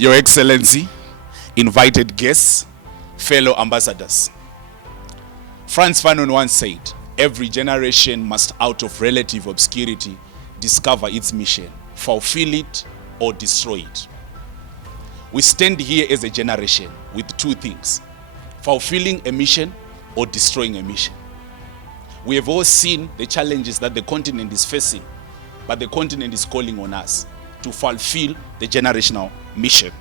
Your Excellency, invited guests, fellow ambassadors. Frantz Fanon once said, every generation must out of relative obscurity discover its mission, fulfill it or destroy it. We stand here as a generation with two things, fulfilling a mission or destroying a mission. We have all seen the challenges that the continent is facing, but the continent is calling on us to fulfill the generational mission.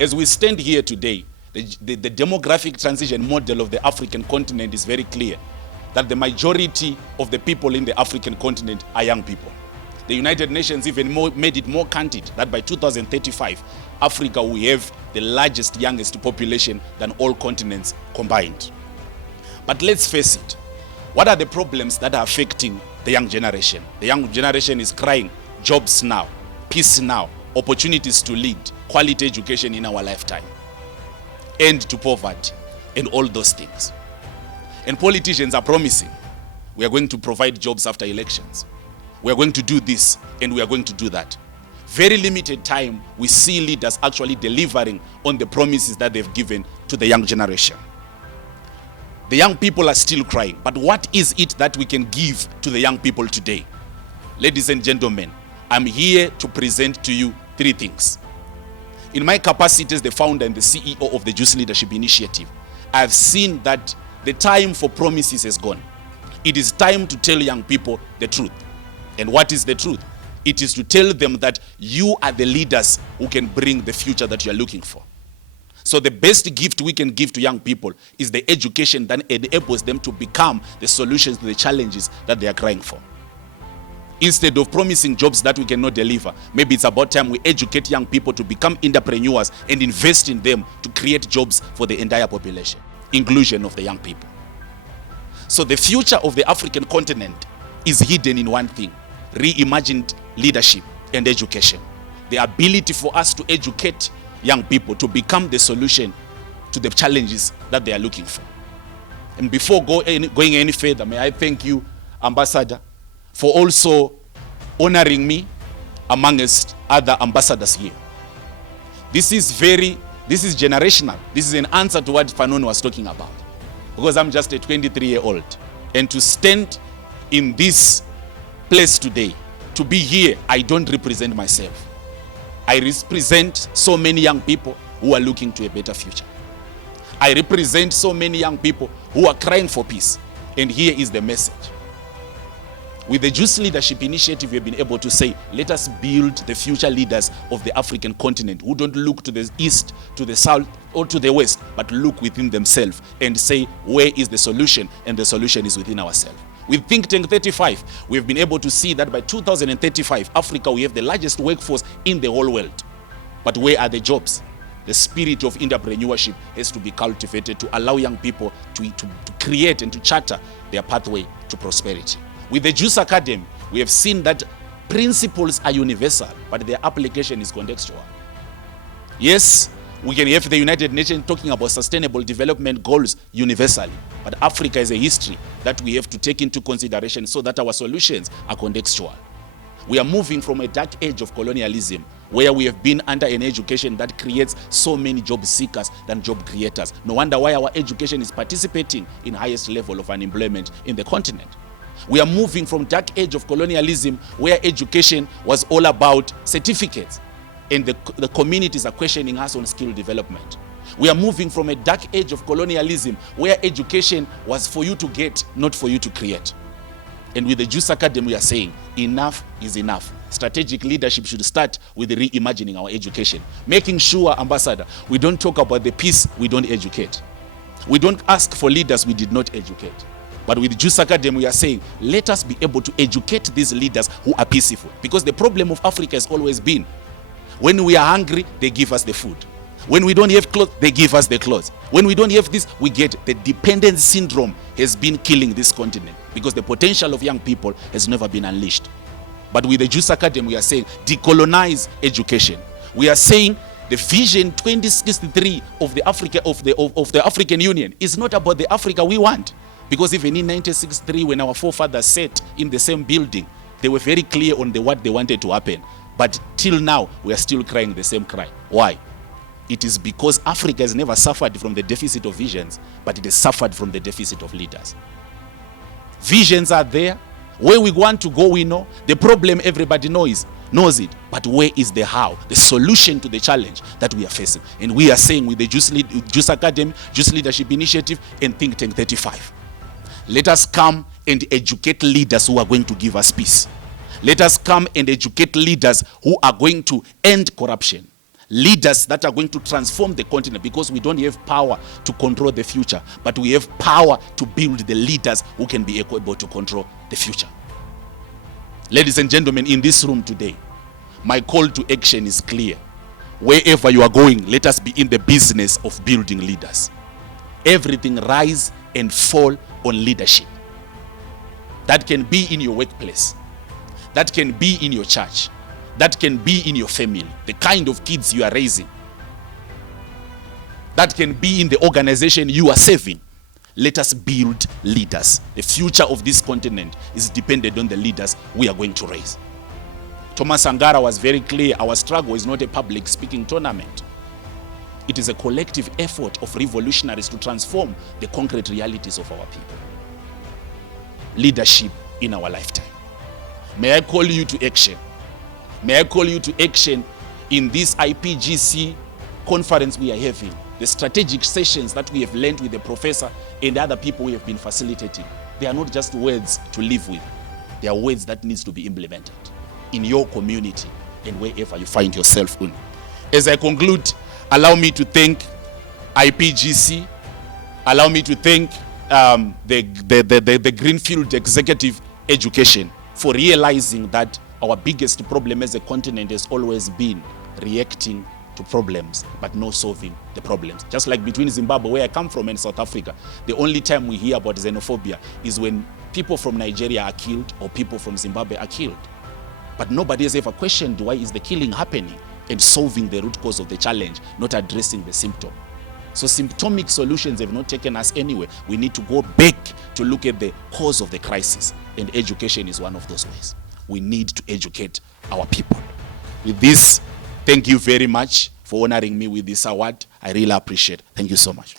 As we stand here today, the demographic transition model of the African continent is very clear, that the majority of the people in the African continent are young people. The United Nations even made it more candid that by 2035, Africa will have the largest, youngest population than all continents combined. But let's face it, what are the problems that are affecting the young generation? The young generation is crying, jobs now, peace now, opportunities to lead, quality education in our lifetime, end to poverty, and all those things. And politicians are promising, we are going to provide jobs after elections. We are going to do this, and we are going to do that. Very limited time, we see leaders actually delivering on the promises that they've given to the young generation. The young people are still crying, but what is it that we can give to the young people today? Ladies and gentlemen, I'm here to present to you three things. In my capacity as the founder and the CEO of the Youth Leadership Initiative, I've seen that the time for promises has gone. It is time to tell young people the truth. And what is the truth? It is to tell them that you are the leaders who can bring the future that you are looking for. So the best gift we can give to young people is the education that enables them to become the solutions to the challenges that they are crying for. Instead of promising jobs that we cannot deliver, maybe it's about time we educate young people to become entrepreneurs and invest in them to create jobs for the entire population. Inclusion of the young people. So the future of the African continent is hidden in one thing, reimagined leadership and education. The ability for us to educate young people to become the solution to the challenges that they are looking for. And before going any further, may I thank you, Ambassador, for also honoring me amongst other ambassadors here. This is generational. This is an answer to what Fanon was talking about. Because I'm just a 23-year-old. And to stand in this place today, to be here, I don't represent myself. I represent so many young people who are looking to a better future. I represent so many young people who are crying for peace. And here is the message. With the Youth Leadership Initiative, we've been able to say, let us build the future leaders of the African continent who don't look to the east, to the south, or to the west, but look within themselves and say, where is the solution? And the solution is within ourselves. With Think Tank 35, we've been able to see that by 2035, Africa will have the largest workforce in the whole world. But where are the jobs? The spirit of entrepreneurship has to be cultivated to allow young people to create and to charter their pathway to prosperity. With the Juice Academy, we have seen that principles are universal, but their application is contextual. Yes, we can have the United Nations talking about sustainable development goals universally, but Africa is a history that we have to take into consideration so that our solutions are contextual. We are moving from a dark age of colonialism, where we have been under an education that creates so many job seekers than job creators. No wonder why our education is participating in highest level of unemployment in the continent. We are moving from dark age of colonialism, where education was all about certificates, and the communities are questioning us on skill development. We are moving from a dark age of colonialism, where education was for you to get, not for you to create. And with the Juice Academy, we are saying, enough is enough. Strategic leadership should start with reimagining our education. Making sure, Ambassador, we don't talk about the peace we don't educate. We don't ask for leaders we did not educate. But with Juice Academy, we are saying, let us be able to educate these leaders who are peaceful. Because the problem of Africa has always been, when we are hungry, they give us the food. When we don't have clothes, they give us the clothes. When we don't have this, we get the dependence syndrome has been killing this continent, because the potential of young people has never been unleashed. But with the Juice Academy, we are saying, decolonize education. We are saying the vision 2063 of the African Union is not about the Africa we want. Because even in 1963, when our forefathers sat in the same building, they were very clear on what they wanted to happen. But till now, we are still crying the same cry. Why? It is because Africa has never suffered from the deficit of visions, but it has suffered from the deficit of leaders. Visions are there. Where we want to go, we know. The problem, everybody knows it. But where is the how? The solution to the challenge that we are facing. And we are saying with the Juice Academy, Juice Leadership Initiative, and Think Tank 35. Let us come and educate leaders who are going to give us peace. Let us come and educate leaders who are going to end corruption. Leaders that are going to transform the continent, because we don't have power to control the future, but we have power to build the leaders who can be able to control the future. Ladies and gentlemen, in this room today, my call to action is clear. Wherever you are going, let us be in the business of building leaders. Everything rise and fall on leadership. That can be in your workplace. That can be in your church. That can be in your family, the kind of kids you are raising. That can be in the organization you are serving. Let us build leaders. The future of this continent is dependent on the leaders we are going to raise. Thomas Sankara was very clear. Our struggle is not a public speaking tournament. It is a collective effort of revolutionaries to transform the concrete realities of our people. Leadership in our lifetime. May I call you to action? May I call you to action in this IPGC conference we are having, the strategic sessions that we have learned with the professor and other people we have been facilitating. They are not just words to live with. They are words that needs to be implemented in your community and wherever you find yourself in. As I conclude, allow me to thank IPGC, allow me to thank the Greenfield Executive Education for realizing that our biggest problem as a continent has always been reacting to problems, but not solving the problems. Just like between Zimbabwe, where I come from, and South Africa, the only time we hear about xenophobia is when people from Nigeria are killed or people from Zimbabwe are killed. But nobody has ever questioned why is the killing happening and solving the root cause of the challenge, not addressing the symptom. So symptomic solutions have not taken us anywhere. We need to go back to look at the cause of the crisis, and education is one of those ways. We need to educate our people. With this, thank you very much for honoring me with this award. I really appreciate it. Thank you so much.